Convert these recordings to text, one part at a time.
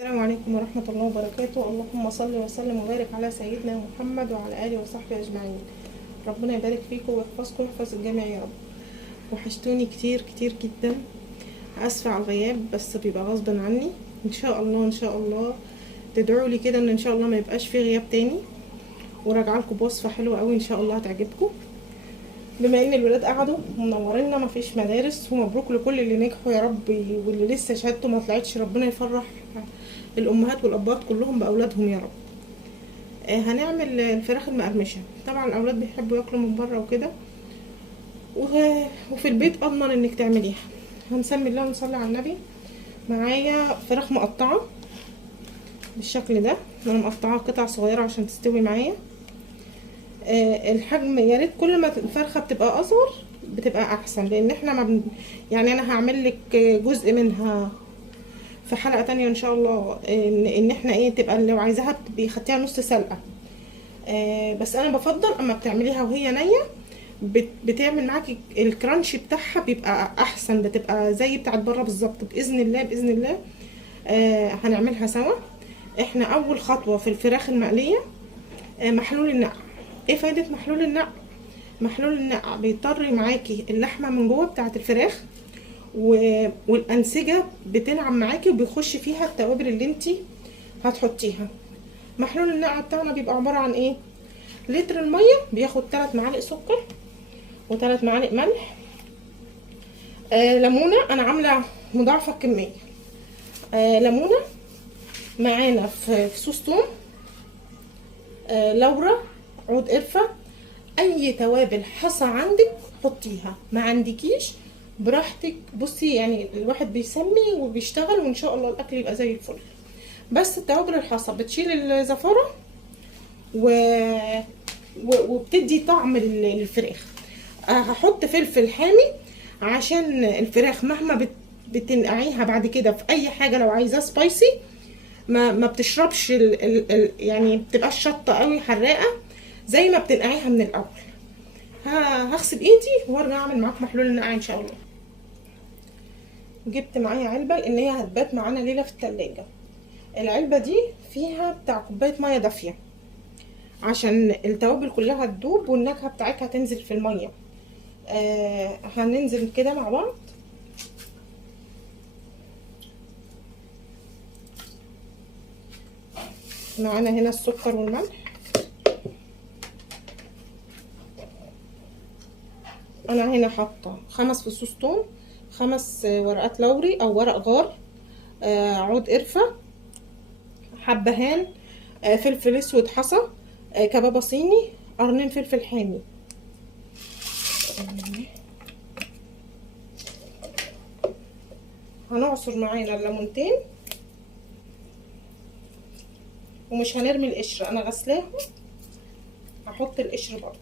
السلام عليكم ورحمة الله وبركاته. اللهم صل وسلم وبارك على سيدنا محمد وعلى آله وصحبه أجمعين. ربنا يبارك فيكم ويحفظكم ويحفظ الجميع يا رب. وحشتوني كتير كتير جدا. اسفة على الغياب بس بيبقى غصبا عني. ان شاء الله ان شاء الله تدعوا لي كده ان شاء الله ما يبقاش في غياب تاني، وراجعه لكم بوصفة حلوة قوي ان شاء الله هتعجبكم. بما ان الولاد قعدوا ومنورينا مفيش مدارس، ومبروك لكل اللي نجحوا يا رب، واللي لسه شهادته ما طلعتش ربنا يفرح الامهات والابات كلهم باولادهم يا رب. هنعمل الفراخ المقرمشه. طبعا الاولاد بيحبوا ياكلوا من بره وكده، وفي البيت اضمن انك تعمليها. هنسمي الله ونصلي على النبي. معايا فراخ مقطعه بالشكل ده، انا مقطعاها قطع صغيره عشان تستوي معايا. الحجم يا ريت كل ما الفرخه بتبقى اصغر بتبقى احسن، لان احنا ما بن... يعني انا هعمل لك جزء منها في حلقه تانية ان شاء الله، ان احنا تبقى لو عايزاها بيخديها نص سلقه. بس انا بفضل اما بتعمليها وهي نيه بتعمل معاكي الكرانش بتاعها بيبقى احسن، بتبقى زي بتاعت بره بالظبط باذن الله باذن الله. هنعملها سوا. احنا اول خطوه في الفراخ المقليه محلول النقع. ايه فايده محلول النقع؟ محلول النقع بيطري معاكي اللحمه من جوه بتاعت الفراخ، والانسجه بتنعم معاكي وبيخش فيها التوابل اللي انتي هتحطيها. محلول النقع بتاعنا بيبقى عباره عن ايه؟ لتر الميه بياخد 3 معالق سكر و3 معالق ملح. ليمونه، انا عامله مضاعفه الكميه. ليمونه معانا في صوص توم. لورا، عود قرفه، اي توابل حصى عندك حطيها، ما عندكيش براحتك. بصي يعني الواحد بيسمي وبيشتغل وان شاء الله الاكل يبقى زي الفل. بس التوابل الحصى بتشيل الزفاره وبتدي طعم للفراخ. هحط فلفل حامي عشان الفراخ مهما بتنقعيها بعد كده في اي حاجه لو عايزاه سبايسي ما بتشربش يعني بتبقاش شطه قوي حراقه زي ما بتنقعيها من الاول. هغسل ايدي وارجع اعمل معاكم محلول النقع ان شاء الله. جبت معايا علبه لان هي هتبات معانا ليله في التلاجة. العلبه دي فيها بتاع كوبايه ميه دافيه عشان التوابل كلها تدوب والنكهه بتاعتها تنزل في الميه. هننزل كده مع بعض. معانا هنا السكر والملح. انا هنا حاطه 5 فصوص توم، 5 ورقات لوري او ورق غار، عود قرفه، حبهان، فلفل اسود حصى، كبابه صيني، قرنين فلفل حامي. هنعصر معانا الليمونتين، ومش هنرمي القشر، انا غسلاهم هحط القشر برضو.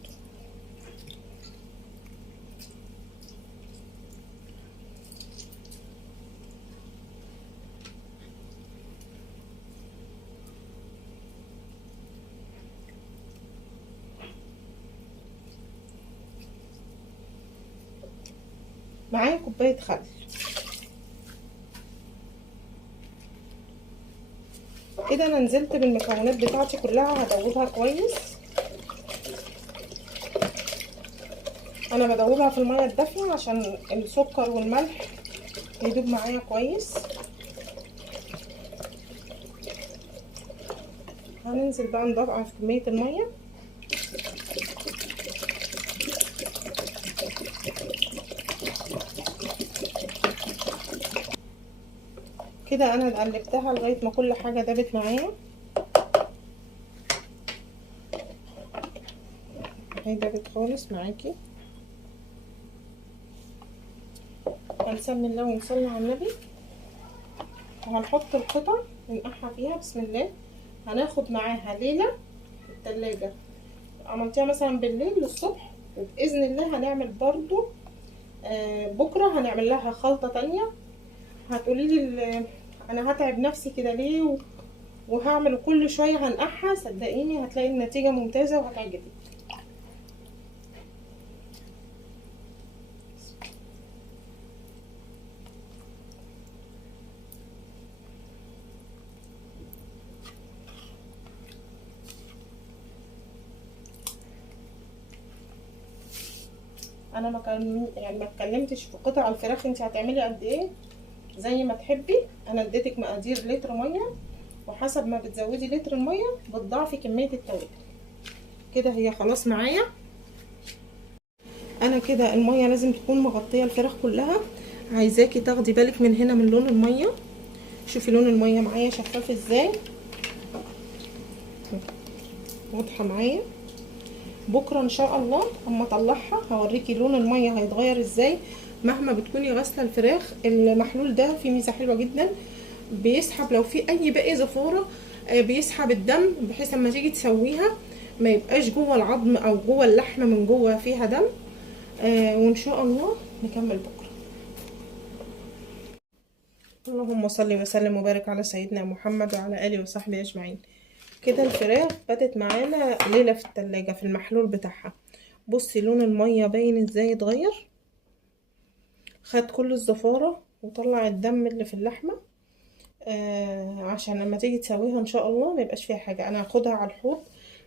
معايا كوبايه خل. كده انا نزلت بالمكونات بتاعتي كلها، هدوبها كويس. انا بدوبها في الميه الدافيه عشان السكر والملح يدوب معايا كويس. هننزل بقى نضغط في كميه الميه. كده انا قلبتها لغايه ما كل حاجه دابت معايا. اهي دابت خالص معاكي. هنسمي الله ونصلي على النبي، وهنحط القطع ننقعها فيها بسم الله. هناخد معاها ليله في التلاجة. عملتيها مثلا بالليل للصبح، وباذن الله هنعمل برضو بكره هنعمل لها خلطه تانية. هتقولي لي انا هتعب نفسي كده ليه وهعمل كل شويه هنقعها، صدقيني هتلاقي النتيجه ممتازه وهتعجبك. انا ما اتكلمتش في قطع الفراخ انت هتعملي قد ايه زي ما تحبي. انا اديتك مقادير لتر ميه، وحسب ما بتزودي لتر الميه بتضاعفي كميه التوابل. كده هي خلاص معايا. انا كده الميه لازم تكون مغطيه الفراخ كلها. عايزاكي تاخدي بالك من هنا من لون الميه. شوفي لون الميه معايا شفاف ازاي، واضحه معايا. بكره ان شاء الله اما اطلعها هوريكي لون الميه هيتغير ازاي. مهما بتكوني غاسله الفراخ، المحلول ده فيه ميزه حلوه جدا، بيسحب لو في اي باقي زفاره، بيسحب الدم، بحيث اما تيجي تسويها ما يبقاش جوه العظم او جوه اللحمه من جوه فيها دم. وان شاء الله نكمل بكره. اللهم صل وسلم وبارك على سيدنا محمد وعلى اله وصحبه اجمعين. كده الفراخ باتت معانا ليله في التلاجة في المحلول بتاعها. بصي لون الميه باين ازاي اتغير، خد كل الزفاره وطلع الدم اللي في اللحمه. عشان لما تيجي تسويها ان شاء الله ما يبقاش فيها حاجه. انا هاخدها على الحوض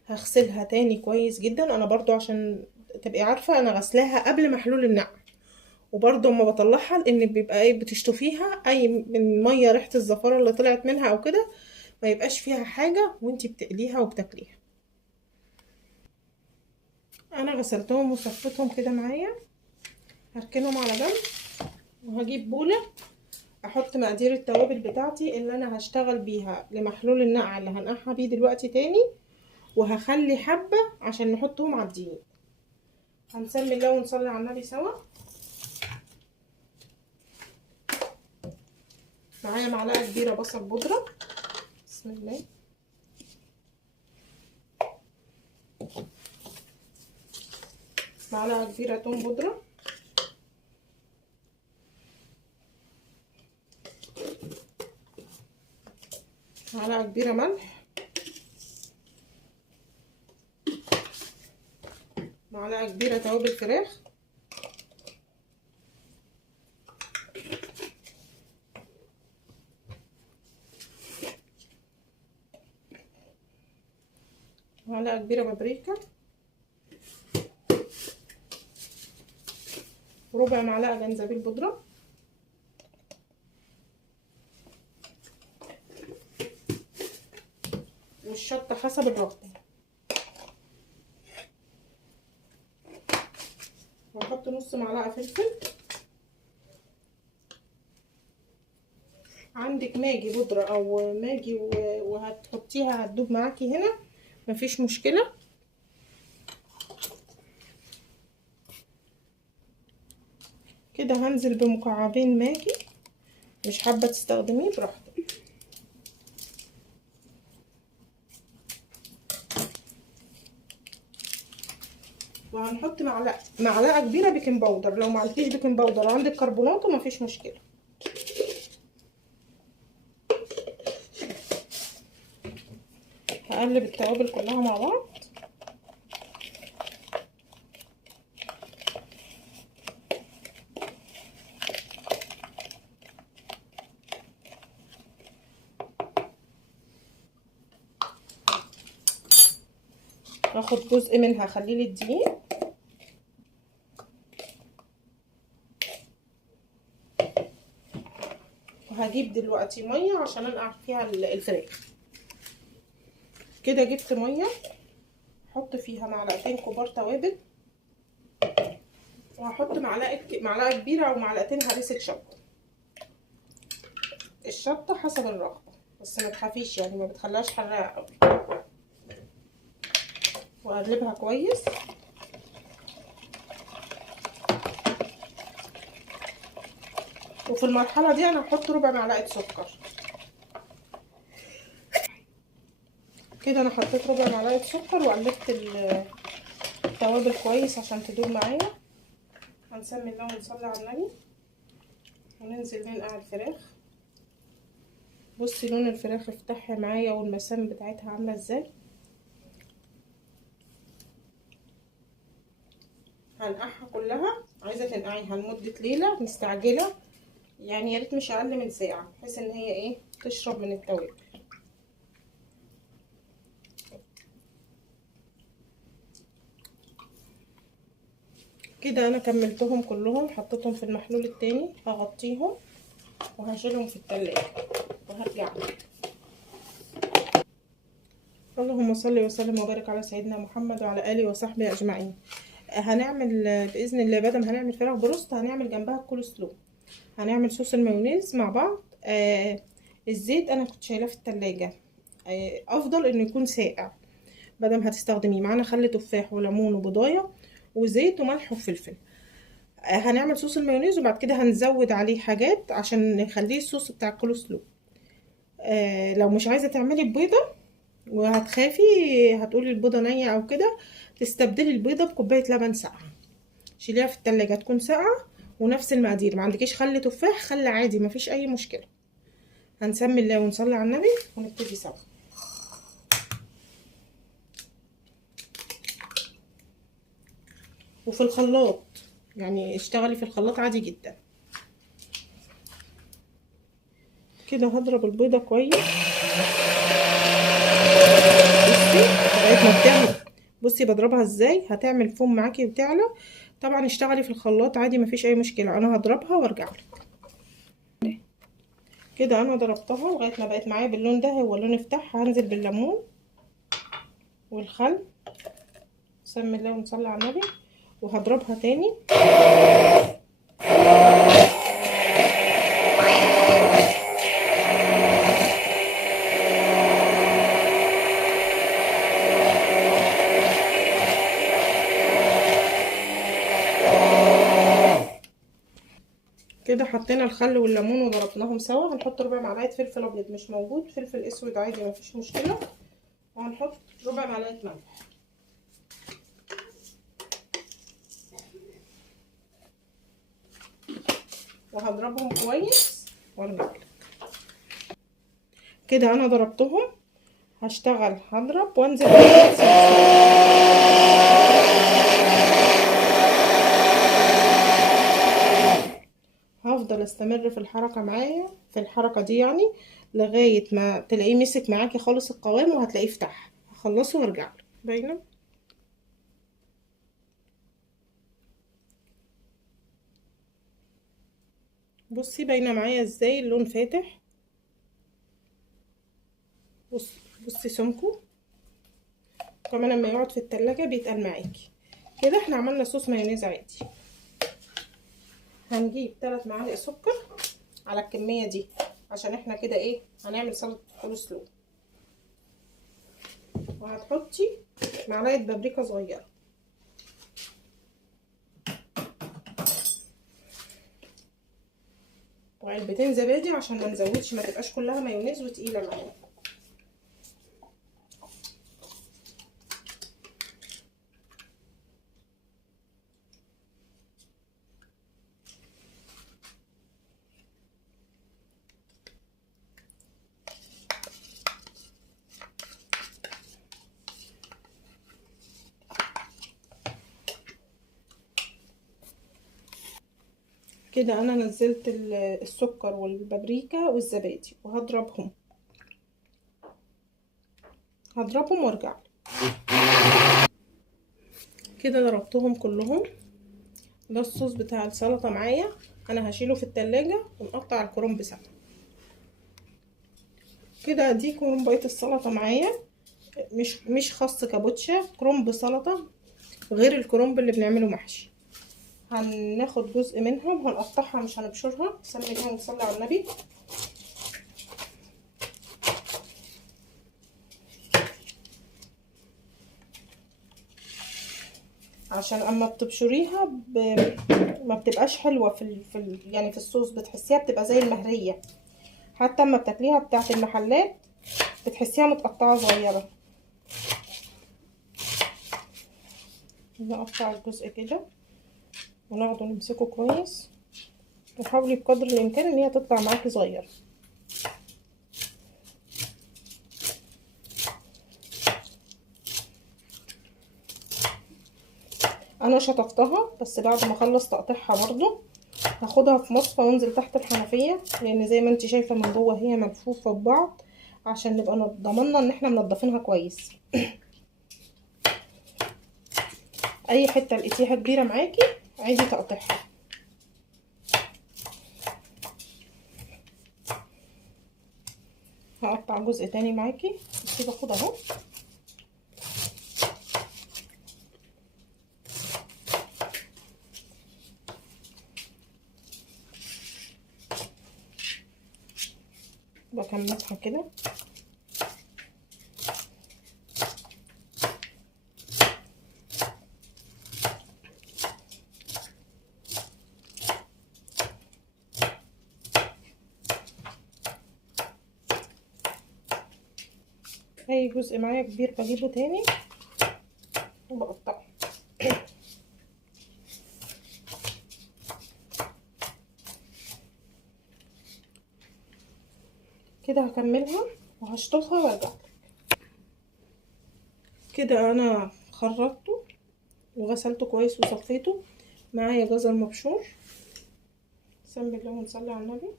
هغسلها تاني كويس جدا. انا برضو عشان تبقي عارفه انا غسلاها قبل محلول النقع، وبرضو اما بطلعها لان بيبقى ايه بتشطفيها اي من ميه ريحه الزفاره اللي طلعت منها او كده ما يبقاش فيها حاجه وانتي بتقليها وبتاكليها. انا غسلتهم وصفيتهم كده معايا، هركنهم على جنب وهجيب بوله احط مقادير التوابل بتاعتي اللي انا هشتغل بيها لمحلول النقع اللي هنقعها بيه دلوقتي تاني، وهخلي حبه عشان نحطهم على الدقيق. هنسمي الله ونصلي على النبي سوا. معايا معلقه كبيره بصل بودره، بسم الله. معلقه كبيره توم بودره، معلقه كبيره ملح، معلقه كبيره توابل فراخ، معلقه كبيره بابريكا، ربع معلقه جنزبيل بودره، والشطه حسب الرغبه. وهحط نص معلقه فلفل. عندك ماجي بودره او ماجي وهتحطيها هتدوب معاكي هنا مفيش مشكله. كده هنزل بمكعبين ماجي، مش حابه تستخدميه براحتك. وهنحط معلقه كبيره بيكنج باودر. لو ما عندكيش بيكنج باودر وعندك كربونات مفيش مشكله. هقلب التوابل كلها مع بعض. هاخد جزء منها اخليه للدقيق، وهجيب دلوقتي ميه عشان انقع فيها الفراخ. كده جبت ميه، احط فيها معلقتين كبار توابل، وهحط معلقه كبيره او معلقتين هريسه شطه. الشطه حسب الرغبه، بس ما تخافيش يعني ما بتخليهاش حراقه قوي. واقلبها كويس. وفي المرحله دي انا هحط ربع معلقه سكر. كده انا حطيت ربع معلقه سكر وقلبت التوابل كويس عشان تدوب معايا. هنسمي الله ونصلي على النبي وننزل ننقع الفراخ. بصي لون الفراخ افتحها معايا والمسام بتاعتها عامله ازاي. هنقعها كلها. عايزه تنقعيها لمده ليله مستعجله يعني، يا ريت مش اقل من ساعه بحيث ان هي ايه تشرب من التوابل. كده انا كملتهم كلهم، حطيتهم في المحلول التاني، هغطيهم وهشيلهم في التلاجة وهرجع. اللهم صل وسلم وبارك على سيدنا محمد وعلى اله وصحبه اجمعين. هنعمل باذن الله بدل ما هنعمل فراخ بروست هنعمل جنبها الكول سلو. هنعمل صوص المايونيز مع بعض. الزيت انا كنت شايلاه في التلاجة. افضل انه يكون ساقع بدل ما هتستخدميه. معانا خل تفاح وليمون وبضايه وزيت وملح وفلفل. هنعمل صوص المايونيز وبعد كده هنزود عليه حاجات عشان نخليه الصوص بتاع الكول سلو. لو مش عايزه تعملي بيضه وهتخافي هتقولي البيضه نيه او كده، تستبدلي البيضه بكوبايه لبن ساقعه، شيليها في التلاجة تكون ساقعه ونفس المقادير. ما عندكيش خل تفاح، خل عادي مفيش اي مشكله. هنسمي الله ونصلي على النبي ونبتدي سوا. وفي الخلاط يعني اشتغلي في الخلاط عادي جدا. كده هضرب البيضه كويس. بصي لغايه ما بتعمل، بصي بضربها ازاي، هتعمل فوم معاكي وتعلى. طبعا اشتغلي في الخلاط عادي مفيش اي مشكله. انا هضربها وارجع لك. كده انا ضربتها لغايه ما بقت معايا باللون ده، هو اللون بتاعها. هنزل بالليمون والخل، بسم الله ونصلي على النبي، وهضربها تاني. كده حطينا الخل والليمون وضربناهم سوا. هنحط ربع معلقه فلفل ابيض، مش موجود فلفل اسود عادي مفيش مشكله. وهنحط ربع معلقه ملح. وهضربهم كويس وارجع لك. كده انا ضربتهم، هشتغل هضرب وانزل. هفضل استمر في الحركه معايا، في الحركه دي يعني لغايه ما تلاقيه مسك معاكي خالص القوام، وهتلاقيه فتح. هخلصه وارجع لك. باينه؟ بصي باينه معايا ازاي اللون فاتح. بصي سمكه كمان لما يقعد في التلاجة بيتقل معاكي. كده احنا عملنا صوص مايونيز عادي. هنجيب 3 معالق سكر على الكميه دي، عشان احنا كده ايه هنعمل سلطه كول سلو. وهتحطي معلقه بابريكا صغيره، وعلبتين زبادي عشان ما نزودش، ما تبقاش كلها مايونيز وتقيله معانا. كده انا نزلت السكر والبابريكا والزبادي وهضربهم. وارجع. كده ضربتهم كلهم. ده الصوص بتاع السلطه معايا. انا هشيله في التلاجة ونقطع الكرنب سوا. كده دي كرنبايه السلطه معايا، مش خاص كابوتشا، كرنب سلطه غير الكرنب اللي بنعمله محشي. هناخد جزء منها وهنقطعها مش هنبشرها. بسم الله ونصلي على النبي. عشان اما بتبشريها ما بتبقاش حلوه يعني في الصوص، بتحسيها بتبقى زي المهريه. حتى اما بتاكليها بتاعت المحلات بتحسيها متقطعه صغيره. نقطع الجزء كده وناخده نمسكه كويس، وحاولي بقدر الامكان ان هي تطلع معاكي صغيره. انا شطفتها بس بعد ما اخلص تقطيعها برضو هاخدها في مصفى وانزل تحت الحنفيه، لان زي ما انت شايفه من جوه هي ملفوفه ببعض، عشان نبقى ضمننا ان احنا منضفينها كويس. اي حته لقيتيها كبيره معاكي عيدي تقطيعها. هقطع جزء تاني معاكي. بصي باخد اهو، بكملها كده. اي جزء معايا كبير بجيبه تاني وبقطعه. كده هكملها وهشطفها وارجع. كده انا خرطته وغسلته كويس وصفيته. معايا جزر مبشور، بسم الله ونصلي على النبي.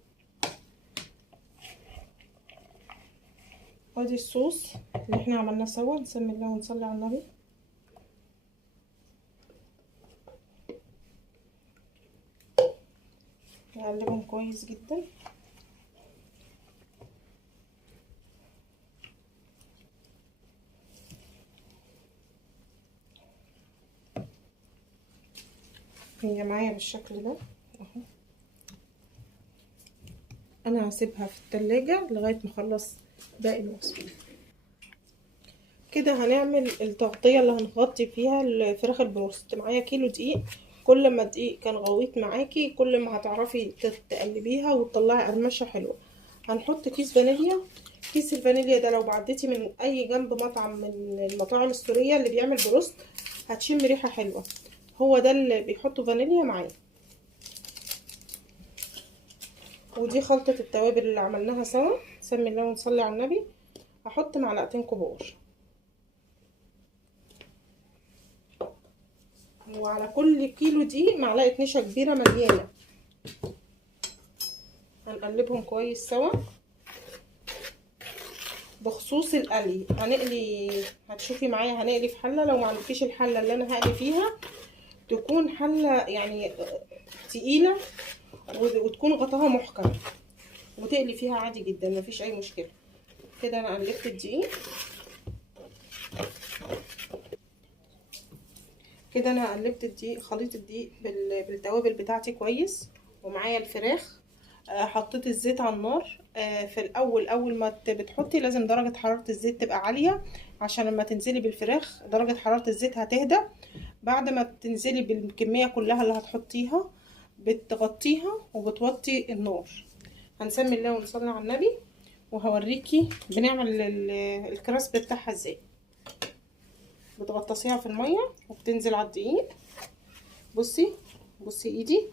وادي الصوص اللي احنا عملناه سوا، بسم الله ونصلي على النبي. نقلبهم كويس جدا. هي معايا بالشكل ده اهو. انا هسيبها في التلاجة لغاية ما اخلص باقي الوصفة. كده هنعمل التغطية اللي هنغطي فيها الفراخ البروست. معايا كيلو دقيق، كل ما الدقيق كان غويط معاكي كل ما هتعرفي تقلبيها وتطلعي قرمشة حلوة. هنحط كيس فانيليا. كيس الفانيليا ده لو بعدتي من اي جنب مطعم من المطاعم السورية اللي بيعمل بروست هتشم ريحة حلوة، هو ده اللي بيحطوا فانيليا معاه. ودي خلطة التوابل اللي عملناها سوا، بسم الله ونصلي على النبي. هحط معلقتين كبار، وعلى كل كيلو دي معلقة نشا كبيرة مليانة. هنقلبهم كويس سوا. بخصوص القلي هنقلي، هتشوفي معايا هنقلي في حلة. لو ما عندكيش الحلة اللي انا هقلي فيها تكون حلة يعني تقيلة وتكون غطاها محكم وتقلي فيها عادي جدا مفيش اي مشكلة. كده انا قلبت الدقيق. كده انا قلبت الدقيق، خليط الدقيق بالتوابل بتاعتي كويس. ومعايا الفراخ. حطيت الزيت على النار. في الاول اول ما بتحطي لازم درجة حرارة الزيت تبقى عالية عشان لما تنزلي بالفراخ درجة حرارة الزيت هتهدى. بعد ما تنزلي بالكمية كلها اللي هتحطيها بتغطيها وبتوطي النار. هنسمي الله ونصلي على النبي وهوريكي بنعمل الكراسب بتاعها ازاي. بتغطسيها في الميه وبتنزل على الدقيق. بصي ايدي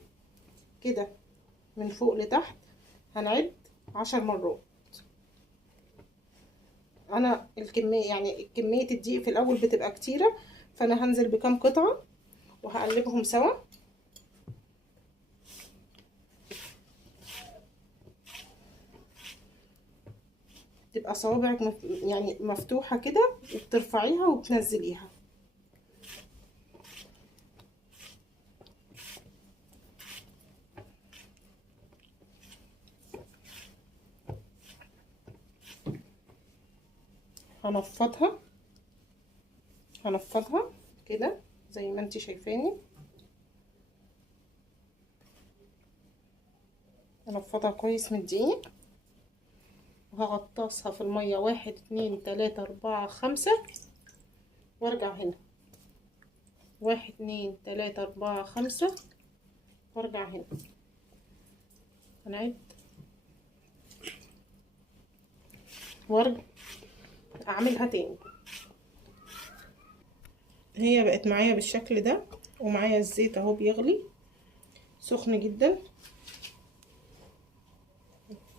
كده من فوق لتحت. هنعد 10 مرات. انا الكميه يعني كميه الدقيق في الاول بتبقى كتيره، فانا هنزل بكام قطعه وهقلبهم سوا. تبقى صوابعك يعني مفتوحه كده وبترفعيها وبتنزليها. هنفضها كده زي ما انتي شايفاني. هنفضها كويس من الدقيق وهغطسها في المية 1 2 3 4 5 وارجع هنا. 1 2 3 4 5 وارجع هنا. هنعد وارجع اعملها تاني. هي بقت معايا بالشكل ده ومعايا الزيت اهو بيغلي سخن جدا.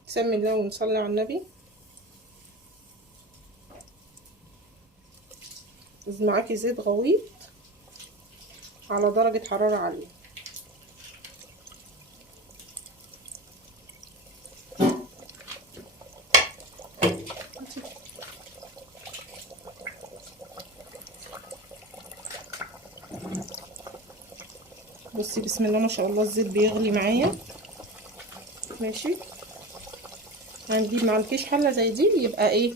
سمي الله ونصلي على النبي. معاكي زيت غويط على درجة حرارة عالية. بصي بسم الله ما شاء الله الزيت بيغلي معايا. ماشي، هنجيب معلكيش حله زي دي، يبقى ايه،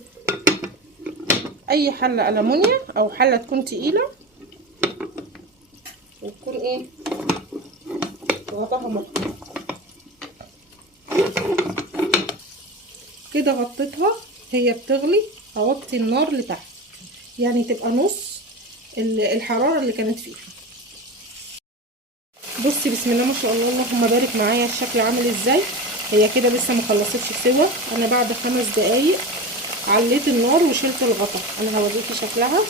اي حله ألمونيا او حله تكون تقيله وتكون ايه غطاها محكم كده. غطيتها هي بتغلي، اوطي النار لتحت يعني تبقى نص الحراره اللي كانت فيها. بصي بسم الله ما شاء الله اللهم بارك معايا الشكل عامل ازاي. هي كده لسه ما خلصتش سوا، انا بعد 5 دقايق عليت النار وشلت الغطا. انا هوريكي شكلها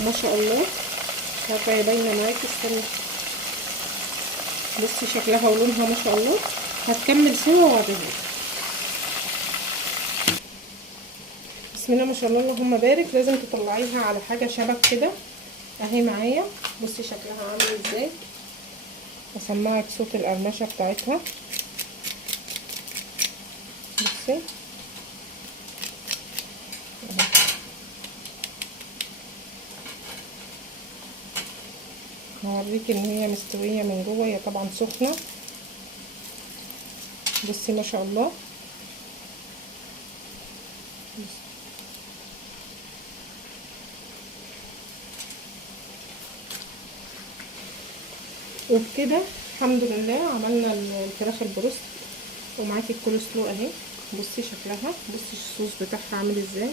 ما شاء الله، مش عارفه هي باينه معاكي، استني. بصي شكلها ولونها ما شاء الله. هتكمل سوا وهوريها. بسم الله ما شاء الله اللهم بارك. لازم تطلعيها على حاجه شبك كده اهي معايا. بصي شكلها عامل ازاي، اسمعك صوت القرمشه بتاعتها. بصي هوريكي ان هي مستويه من جوه، هي طبعا سخنه. بصي ما شاء الله. وبكده الحمد لله عملنا الفراخ البروست. ومعاكي الكول سلو اهي. بصي شكلها، بصي الصوص بتاعها عامل ازاي،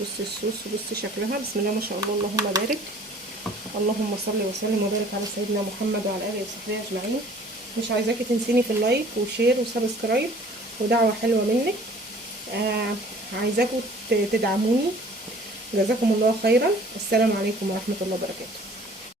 بصي الصوص وبصي شكلها. بسم الله ما شاء الله اللهم بارك. اللهم صل وسلم وبارك على سيدنا محمد وعلى اله وصحبه اجمعين. مش عايزاكي تنسيني في اللايك وشير وسبسكرايب ودعوه حلوه منك. عايزاكم تدعموني. جزاكم الله خيرا. السلام عليكم ورحمه الله وبركاته.